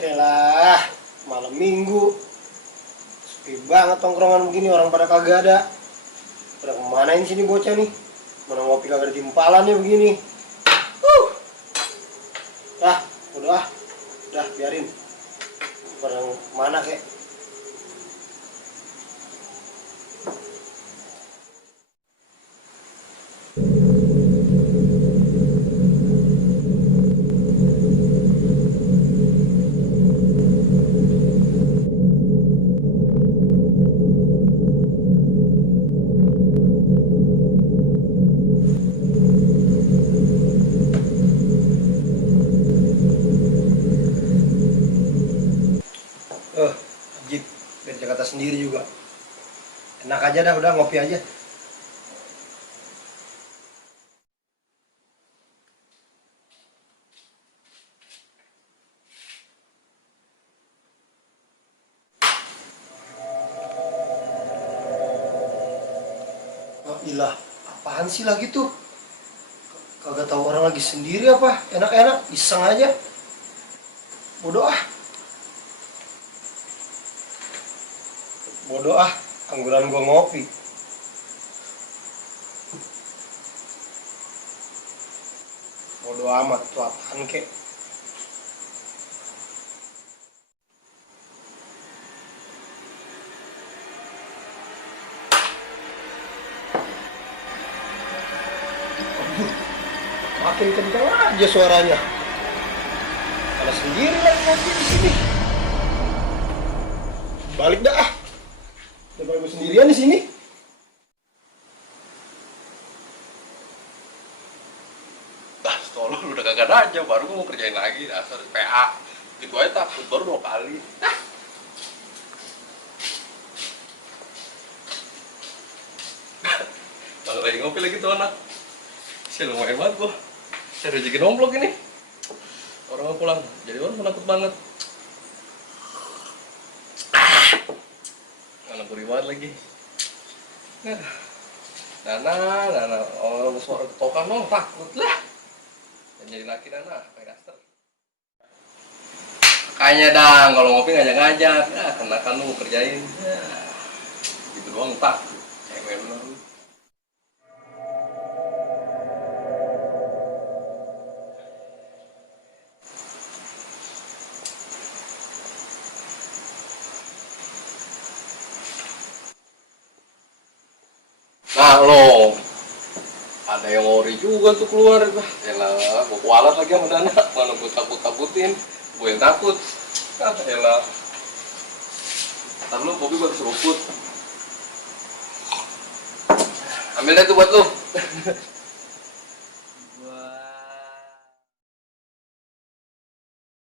Yalah, malam minggu. Sepi banget tongkrongan begini, orang pada kagak ada. Pada kemana ini sini bocah nih? Mana ngopi kagak ada timpalannya begini. Dah, udah ah. Dah, biarin. Pada mana kek? Ajib, dari Jakarta sendiri juga. Enak aja dah, udah ngopi aja. Oh ilah, apaan sih lagi tuh? Kagak tahu orang lagi sendiri apa? Enak-enak, iseng aja. Bodoh ah. Bodoh ah, angguran gua ngopi. Bodoh amat, tuh apaan kek? Makin kencang aja suaranya. Karena sendiri lagi ngopi di sini. Balik dah ah. Daripada gue sendirian di sini. Tolong udah kagak aja, baru gue mau kerjain lagi dasar PA. Itu aja takut baru 2 kali. Kalau lagi ngopi lagi tuh anak. Saya lumayan banget gua. Saya rezeki nomplok ini. Orang mau pulang, jadi orang penakut banget. Anak gurih banget lagi. Nana, orang suara ketokan dong, takut lah. Dan jadi laki Nana, kayak daster. Kayaknya dang, kalau ngopi ngajak-ngajak, kenakan lu mau kerjain. Gitu doang takut. Cewek bener lu. Nah lo, ada yang ori juga tuh keluar. Elah, gue kualat lagi sama Dana. Mana gue takut-takutin, gue yang takut. Elah. Ntar lu, Bobby baru seruput. Ambil deh tuh buat lu.